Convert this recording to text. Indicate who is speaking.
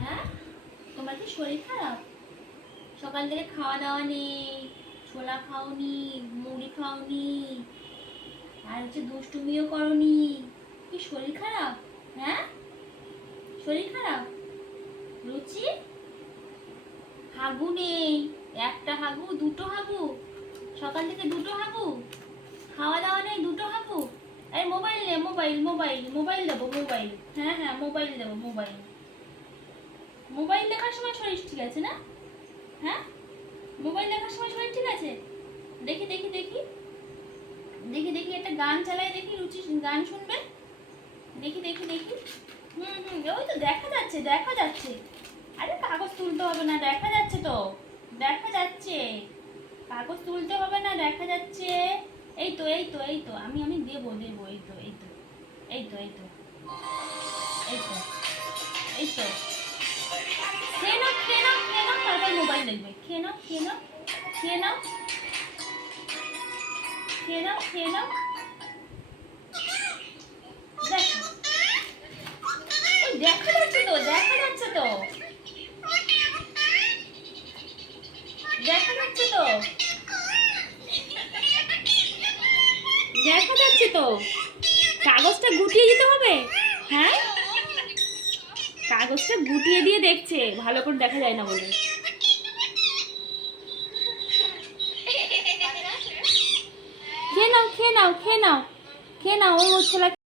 Speaker 1: হ্যাঁ? তোমার কি শরীর খারাপ? সকাল থেকে খাওয়া দাওয়া নেই, ছোলা খাওনি, মুড়ি খাওনি, আর হচ্ছে দুষ্টুমিও করনি। কি শরীর খারাপ? হ্যাঁ? শরীর খারাপ? রুচি? হাগু নেই, একটা হাগু, দুটো হাগু, সকাল থেকে দুটো হাগু, খাওয়া দাওয়া নেই, দুটো হাগু। এই মোবাইল নে, মোবাইল মোবাইল মোবাইল দেবো, মোবাইল। হ্যাঁ হ্যাঁ মোবাইল দেবো, মোবাইল। মোবাইল দেখার সময় শরীর ঠিক আছে না? হ্যাঁ? মোবাইল দেখার সময় শরীর ঠিক আছে? দেখি দেখি দেখি। দেখি দেখি, একটা গান চালাই, দেখি রুচি গান শুনবে। দেখি দেখি দেখি। হুম হুম, ওই তো দেখা যাচ্ছে দেখা যাচ্ছে। আরে কাগজ তুলতে হবে না, দেখা যাচ্ছে তো। দেখা যাচ্ছে। কাগজ তুলতে হবে না, দেখা যাচ্ছে। এই তো এই তো এই তো, আমি আমি দেবো দেবো, এই তো এই তো এই তো এই তো এই তো এই তো। খেয়ে নাও খেয়ে নাও খেয়ে নাও খেয়ে নাও খেয়ে নাও দেখা যাচ্ছে তো দেখা যাচ্ছে তো দেখা যাচ্ছে তো দেখা যাচ্ছে তো কাগজটা গুটিয়ে দিতে হবে। হ্যাঁ? কাগজটা গুটিয়ে দিয়ে দেখছে। ভালো করে দেখা যায় না বলে খেয়ে নাও খেয়ে নাও খেয়ে নাও ওই ছোলা